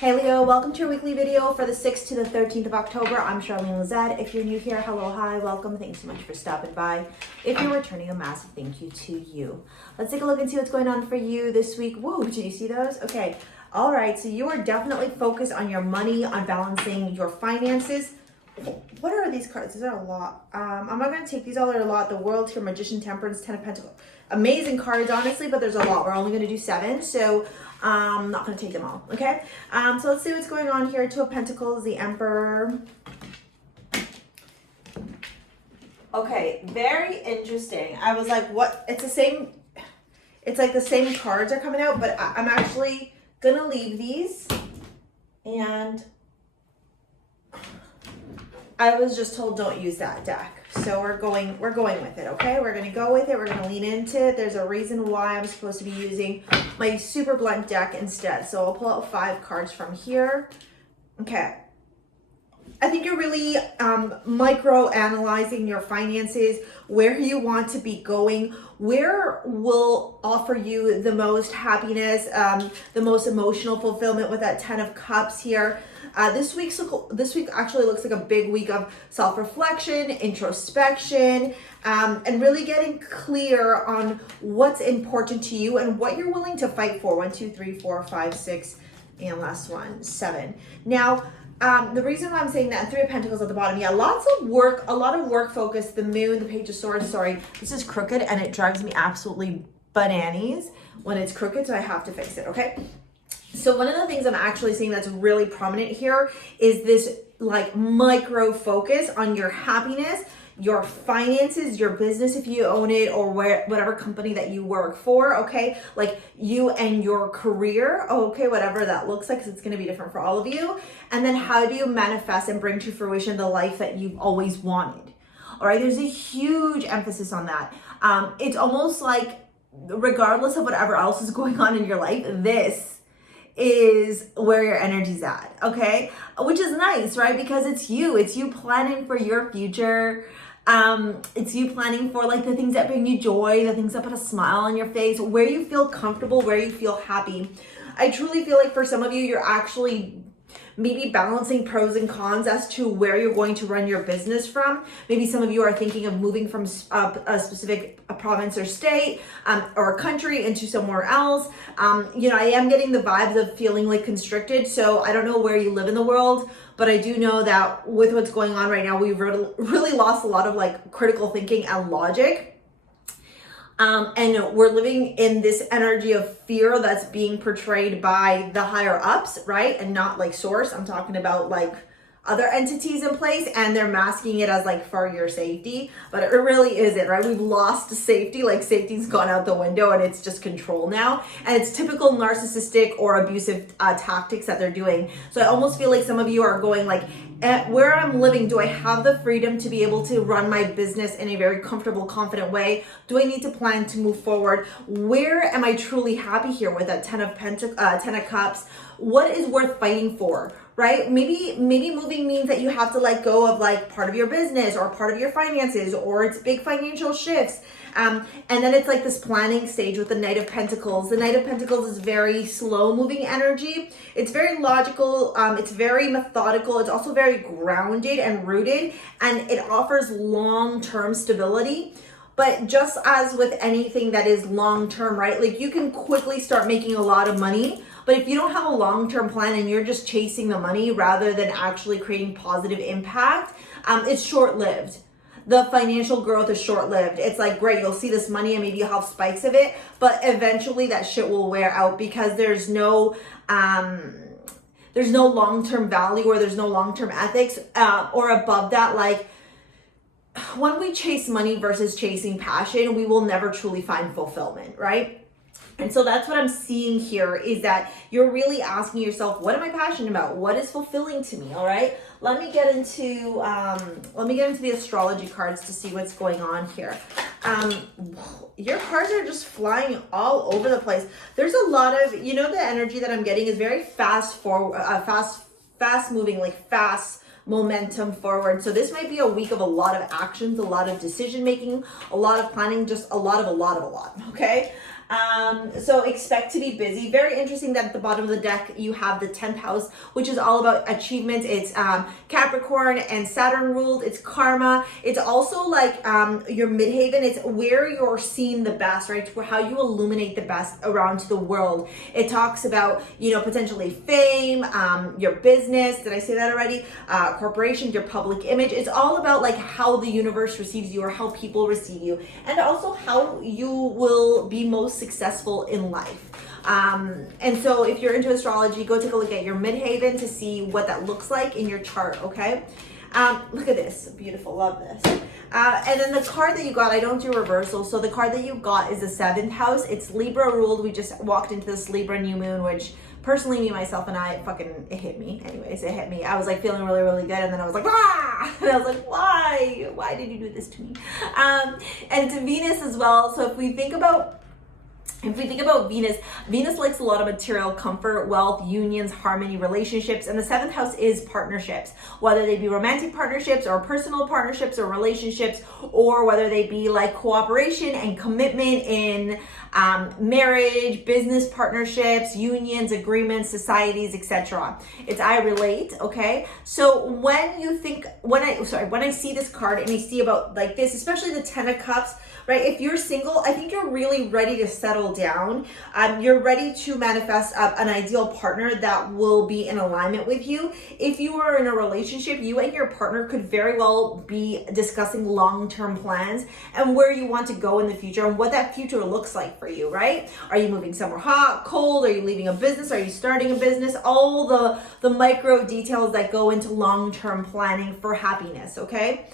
Hey Leo, welcome to your weekly video for the 6th to the 13th of October. I'm Charlene Lizette. If you're new here, hello, hi, welcome. Thanks so much for stopping by. If you're returning, a massive thank you to you. Let's take a look and see what's going on for you this week. Whoa, did you see those? Okay. All right, so you are definitely focused on your money, on balancing your finances. What are these cards? Is there a lot? I'm not going to take these all. There are a lot. The World here, Magician, Temperance, Ten of Pentacles. Amazing cards, honestly, but there's a lot. We're only going to do 7, so I'm not going to take them all, okay? So let's see what's going on here. Two of Pentacles, the Emperor. Okay, very interesting. I was like, what? It's the same. It's like the same cards are coming out, but I'm actually going to leave these. And I was just told don't use that deck. So we're going with it, okay? We're gonna go with it, we're gonna lean into it. There's a reason why I'm supposed to be using my super blunt deck instead. So I'll pull out 5 cards from here. Okay. I think you're really micro-analyzing your finances, where you want to be going, where will offer you the most happiness, the most emotional fulfillment with that 10 of Cups here. This week actually looks like a big week of self-reflection, introspection, and really getting clear on what's important to you and what you're willing to fight for. 1, 2, 3, 4, 5, 6, and last one, 7. Now, the reason why I'm saying that, 3 of Pentacles at the bottom, yeah, lots of work, a lot of work focus. The Moon, the Page of Swords, sorry, this is crooked and it drives me absolutely bananas when it's crooked, so I have to fix it, okay? So one of the things I'm actually seeing that's really prominent here is this like micro focus on your happiness, your finances, your business if you own it, or whatever company that you work for, okay? Like you and your career, okay, whatever that looks like, because it's going to be different for all of you. And then how do you manifest and bring to fruition the life that you've always wanted? All right, there's a huge emphasis on that. It's almost like regardless of whatever else is going on in your life, this is where your energy's at, okay? Which is nice, right? Because it's you planning for your future. It's you planning for like the things that bring you joy, the things that put a smile on your face, where you feel comfortable, where you feel happy. I truly feel like for some of you, you're actually maybe balancing pros and cons as to where you're going to run your business from. Maybe some of you are thinking of moving from a specific province or state or country into somewhere else. You know, I am getting the vibes of feeling like constricted. So I don't know where you live in the world, but I do know that with what's going on right now, we've really lost a lot of like critical thinking and logic. And we're living in this energy of fear that's being portrayed by the higher ups, right? And not like source. I'm talking about like other entities in place, and they're masking it as like for your safety, but it really isn't, right? We've lost safety, like safety's gone out the window and it's just control now. And it's typical narcissistic or abusive tactics that they're doing. So I almost feel like some of you are going like, where I'm living, do I have the freedom to be able to run my business in a very comfortable, confident way? Do I need to plan to move forward? Where am I truly happy here with that 10 of Cups? What is worth fighting for, right? Maybe moving means that you have to let go of like part of your business or part of your finances, or it's big financial shifts. And then it's like this planning stage with the Knight of Pentacles. The Knight of Pentacles is very slow moving energy. It's very logical. It's very methodical. It's also very grounded and rooted, and it offers long-term stability. But just as with anything that is long-term, right? Like you can quickly start making a lot of money, but if you don't have a long-term plan and you're just chasing the money rather than actually creating positive impact, it's short-lived. The financial growth is short-lived. It's like, great, you'll see this money and maybe you'll have spikes of it, but eventually that shit will wear out because there's no long-term value, or there's no long-term ethics, or above that, like when we chase money versus chasing passion, we will never truly find fulfillment, right? And so that's what I'm seeing here, is that you're really asking yourself, what am I passionate about? What is fulfilling to me? All right. Let me get into the astrology cards to see what's going on here. Your cards are just flying all over the place. There's a lot of, you know, the energy that I'm getting is very fast moving, like fast momentum forward. So this might be a week of a lot of actions, a lot of decision making, a lot of planning, just a lot. Okay. So expect to be busy. Very interesting that at the bottom of the deck you have the 10th house, which is all about achievements. It's Capricorn and Saturn ruled. It's karma. It's also like your midhaven. It's where you're seen the best, right? How you illuminate the best around to the world. It talks about, you know, potentially fame, your business. Did I say that already? Corporation, your public image. It's all about like how the universe receives you or how people receive you, and also how you will be most successful in life. And so if you're into astrology, go take a look at your midhaven to see what that looks like in your chart, okay? Look at this, beautiful, love this. And then the card that you got, I don't do reversal, so the card that you got is the 7th house. It's Libra ruled. We just walked into this Libra new moon, which personally, me, myself, and I, it hit me. Anyways, it hit me. I was like feeling really, really good, and then I was like, ah! And I was like, why? Why did you do this to me? And it's Venus as well. So if we think about Venus, Venus likes a lot of material comfort, wealth, unions, harmony, relationships, and the 7th house is partnerships, whether they be romantic partnerships or personal partnerships or relationships, or whether they be like cooperation and commitment in marriage, business partnerships, unions, agreements, societies, etc. It's I relate, okay? So when I see this card and I see about like this, especially the 10 of Cups, right? If you're single, I think you're really ready to settle down. You're ready to manifest an ideal partner that will be in alignment with you. If you are in a relationship, you and your partner could very well be discussing long-term plans and where you want to go in the future and what that future looks like for you, right? Are you moving somewhere hot, cold? Are you leaving a business? Are you starting a business? All the micro details that go into long-term planning for happiness, okay?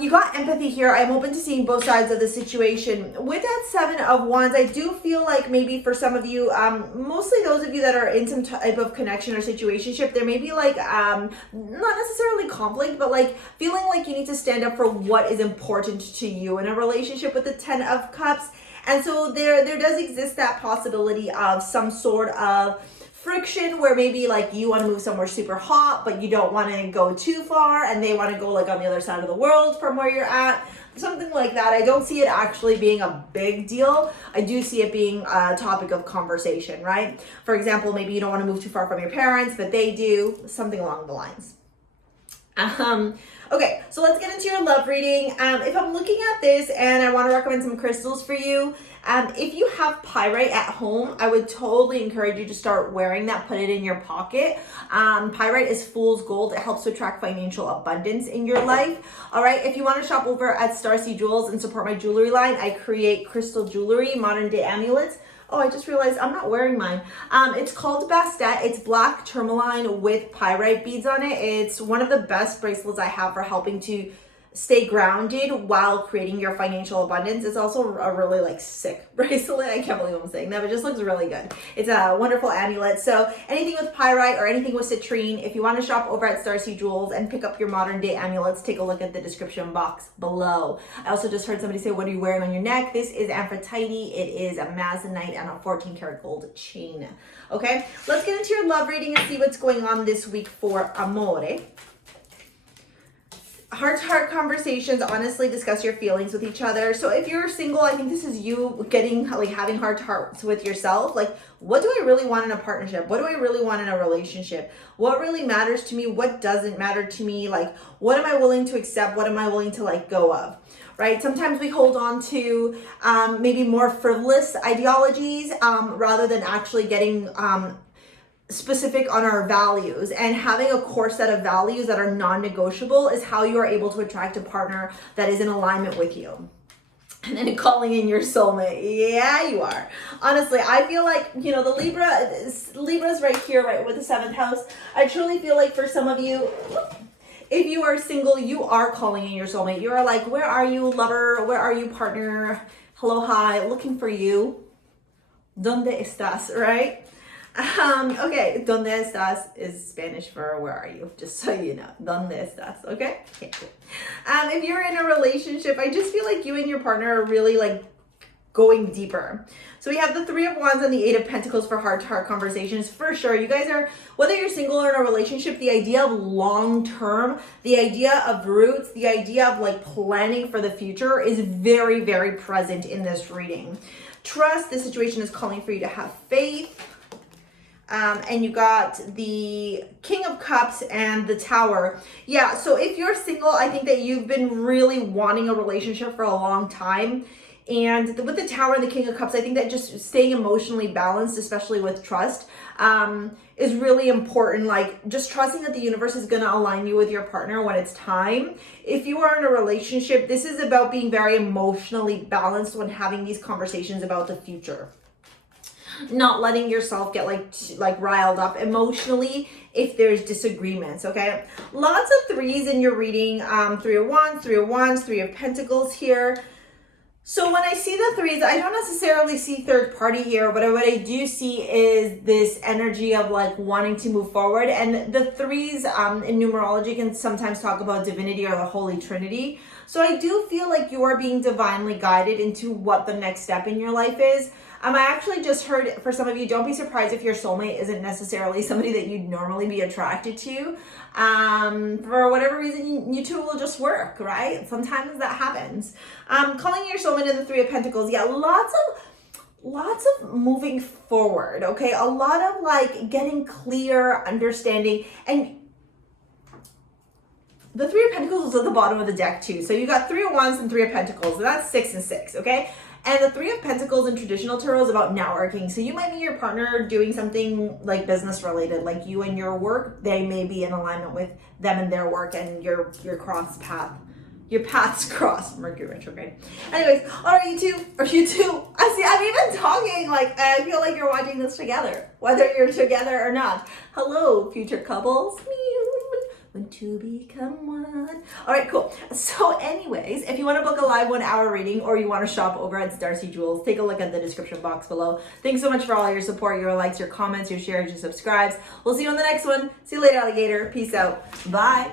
You got empathy here. I'm open to seeing both sides of the situation. With that 7 of Wands, I do feel like maybe for some of you, mostly those of you that are in some type of connection or situationship, there may be like, not necessarily conflict, but like feeling like you need to stand up for what is important to you in a relationship with the 10 of Cups. And so there does exist that possibility of some sort of friction where maybe like you want to move somewhere super hot, but you don't want to go too far, and they want to go like on the other side of the world from where you're at. Something like that. I don't see it actually being a big deal. I do see it being a topic of conversation, right? For example, maybe you don't want to move too far from your parents, but they do. Something along the lines. Okay, so let's get into your love reading. If I'm looking at this and I want to recommend some crystals for you, if you have pyrite at home, I would totally encourage you to start wearing that, put it in your pocket. Pyrite is fool's gold. It helps to attract financial abundance in your life. All right, if you want to shop over at STARSEA Jewels and support my jewelry line, I create crystal jewelry, modern day amulets. Oh, I just realized I'm not wearing mine. It's called Bastet. It's black tourmaline with pyrite beads on it. It's one of the best bracelets I have for helping to stay grounded while creating your financial abundance. It's also a really like sick bracelet. I can't believe I'm saying that, but it just looks really good. It's a wonderful amulet. So anything with pyrite or anything with citrine, if you want to shop over at STARSEA Jewels and pick up your modern day amulets, take a look at the description box below. I also just heard somebody say, what are you wearing on your neck? This is Aphrodite. It is a Masonite and a 14 karat gold chain. Okay, let's get into your love reading and see what's going on this week for Amore. Heart-to-heart conversations, honestly discuss your feelings with each other. So if you're single, I think this is you having heart-to-hearts with yourself. Like, what do I really want in a partnership? What do I really want in a relationship? What really matters to me? What doesn't matter to me? Like, what am I willing to accept? What am I willing to let go of? Right? Sometimes we hold on to maybe more frivolous ideologies rather than actually getting specific on our values, and having a core set of values that are non-negotiable is how you are able to attract a partner that is in alignment with you. And then calling in your soulmate. Yeah, you are. Honestly, I feel like, you know, the Libra's right here, right, with the 7th house. I truly feel like for some of you, if you are single, you are calling in your soulmate. You are like, where are you, lover? Where are you, partner? Hello, hi, looking for you. ¿Dónde estás, right? Okay, ¿dónde estás is Spanish for where are you, just so you know. ¿Dónde estás, okay? Yeah, cool. If you're in a relationship, I just feel like you and your partner are really like going deeper. So we have the Three of Wands and the Eight of Pentacles for heart-to-heart conversations. For sure, you guys are, whether you're single or in a relationship, the idea of long-term, the idea of roots, the idea of like planning for the future is very, very present in this reading. Trust, the situation is calling for you to have faith. And you got the King of Cups and the Tower. Yeah, so if you're single, I think that you've been really wanting a relationship for a long time. And with the Tower and the King of Cups, I think that just staying emotionally balanced, especially with trust, is really important. Like just trusting that the universe is going to align you with your partner when it's time. If you are in a relationship, this is about being very emotionally balanced when having these conversations about the future. Not letting yourself get like riled up emotionally if there's disagreements, okay? Lots of threes in your reading. Three of Wands, Three of Wands, Three of Pentacles here. So when I see the threes, I don't necessarily see third party here, but what I do see is this energy of like wanting to move forward. And the threes in numerology can sometimes talk about divinity or the Holy Trinity. So I do feel like you are being divinely guided into what the next step in your life is. I actually just heard, for some of you, don't be surprised if your soulmate isn't necessarily somebody that you'd normally be attracted to. For whatever reason, you two will just work, right? Sometimes that happens. Calling your soulmate in the Three of Pentacles. Yeah, lots of moving forward, okay? A lot of like getting clear, understanding, and the Three of Pentacles is at the bottom of the deck too. So you got Three of Wands and Three of Pentacles, and that's 6 and 6, okay? And the Three of Pentacles in traditional tarot is about networking. So you might meet your partner doing something like business related, like you and your work. They may be in alignment with them and their work, and your paths cross. Mercury retrograde. Anyways, all right, you two. I see, I'm even talking like I feel like you're watching this together, whether you're together or not. Hello, future couples. When to become one. All right, cool. So anyways, if you want to book a live 1 hour reading or you want to shop over at STARSEA Jewels, take a look at the description box below. Thanks so much for all your support, your likes, your comments, your shares, your subscribes. We'll see you on the next one. See you later, alligator. Peace out. Bye.